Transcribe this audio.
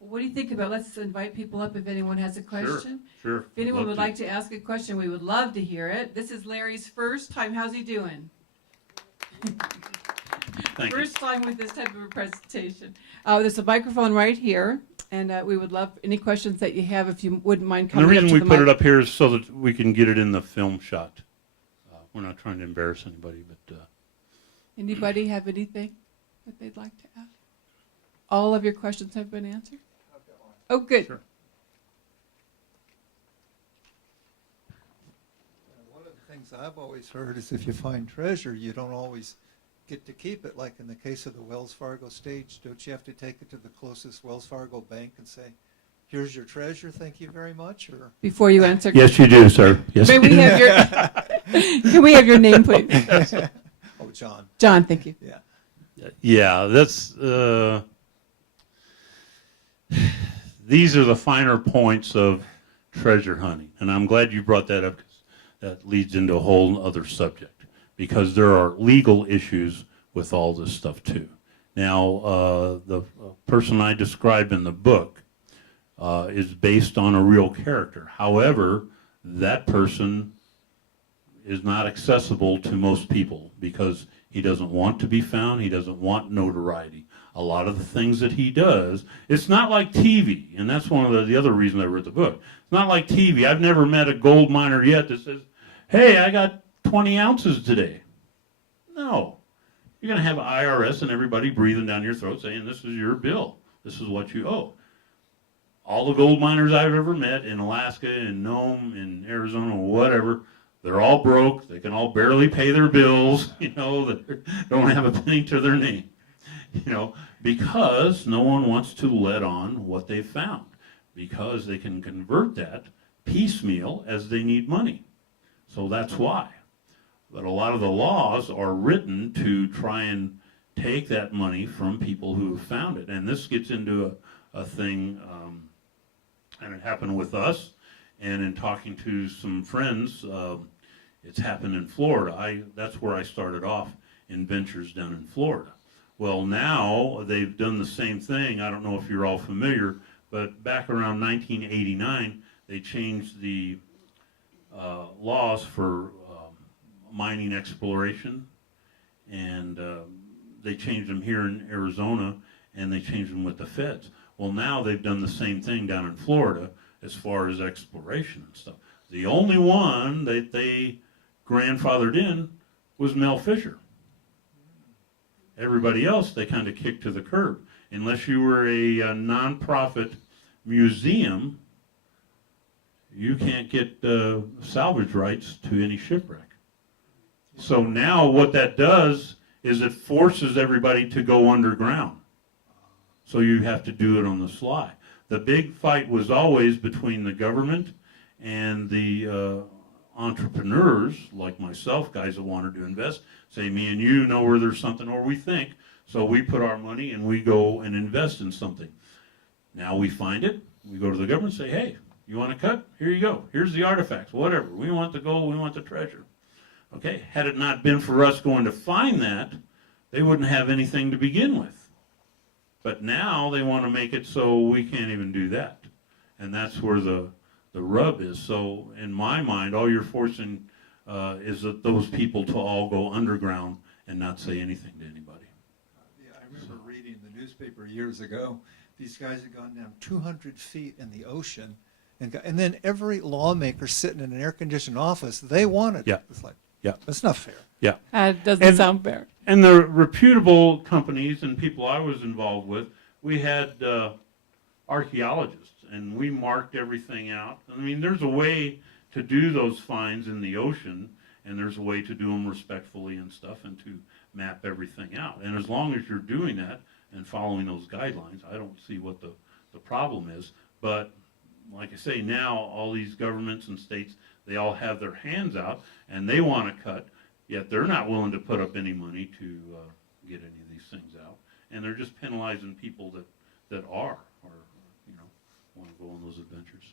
What do you think about, let's invite people up if anyone has a question. Sure. If anyone would like to ask a question, we would love to hear it. This is Larry's first time. How's he doing? Thank First time with this type of a presentation. There's a microphone right here, and we would love any questions that you have if you wouldn't mind And the coming up reason to we the put mic. it up here is so that we can get it in the film shot. We're not trying to embarrass anybody, but Anybody have anything that they'd like to ask? All of your questions have been answered? Oh, good. Sure. One of the things I've always heard is if you find treasure, you don't always get to keep it. Like in the case of the Wells Fargo stage, don't you have to take it to the closest Wells Fargo bank and say, here's your treasure, thank you very much? Or Before you answer, yes, you do, sir. Yes. may we have your, can we have your name, please? Oh, John. John, thank you. Yeah. Yeah, that's these are the finer points of treasure hunting, and I'm glad you brought that up because that leads into a whole other subject because there are legal issues with all this stuff too. Now, the person I describe in the book is based on a real character. However, that person is not accessible to most people because he doesn't want to be found. He doesn't want notoriety. A lot of the things that he does, it's not like TV, and that's one of the other reasons I wrote the book. It's not like TV. I've never met a gold miner yet that says, hey, I got 20 ounces today. No. You're going to have IRS and everybody breathing down your throat saying, this is your bill. This is what you owe. All the gold miners I've ever met in Alaska, in Nome, in Arizona, whatever, they're all broke. They can all barely pay their bills, they don't have a penny to their name, because no one wants to let on what they've found, because they can convert that piecemeal as they need money. So that's why. But a lot of the laws are written to try and take that money from people who have found it. And this gets into a thing, and it happened with us, and in talking to some friends, it's happened in Florida. That's where I started off in ventures down in Florida. Well, now they've done the same thing. I don't know if you're all familiar, but back around 1989, they changed the laws for mining exploration, and they changed them here in Arizona, and they changed them with the feds. Well, now they've done the same thing down in Florida as far as exploration and stuff. The only one that they grandfathered in was Mel Fisher. Everybody else they kind of kicked to the curb. Unless you were a nonprofit museum, you can't get salvage rights to any shipwreck. So now what that does is it forces everybody to go underground. So you have to do it on the sly. The big fight was always between the government and the entrepreneurs like myself, guys that wanted to invest, say me and you know where there's something, or we think, so we put our money and we go and invest in something. Now we find it, we go to the government and say, hey, you want to cut? Here you go. Here's the artifacts, whatever. We want the gold, we want the treasure. Okay, had it not been for us going to find that, they wouldn't have anything to begin with. But now they want to make it so we can't even do that. And that's where the rub is. So in my mind, all you're forcing is that those people to all go underground and not say anything to anybody. Yeah, I remember reading in the newspaper years ago, these guys had gone down 200 feet in the ocean, and then every lawmaker sitting in an air-conditioned office, they wanted it. It's like, that's not fair. Yeah. It doesn't sound fair. And the reputable companies and people I was involved with, we had archaeologists, and we marked everything out. I mean, there's a way to do those finds in the ocean, and there's a way to do them respectfully and stuff, and to map everything out. And as long as you're doing that and following those guidelines, I don't see what the problem is. But like I say, now all these governments and states, they all have their hands out, and they want to cut, yet they're not willing to put up any money to get any of these things out. And they're just penalizing people that are, or want to go on those adventures.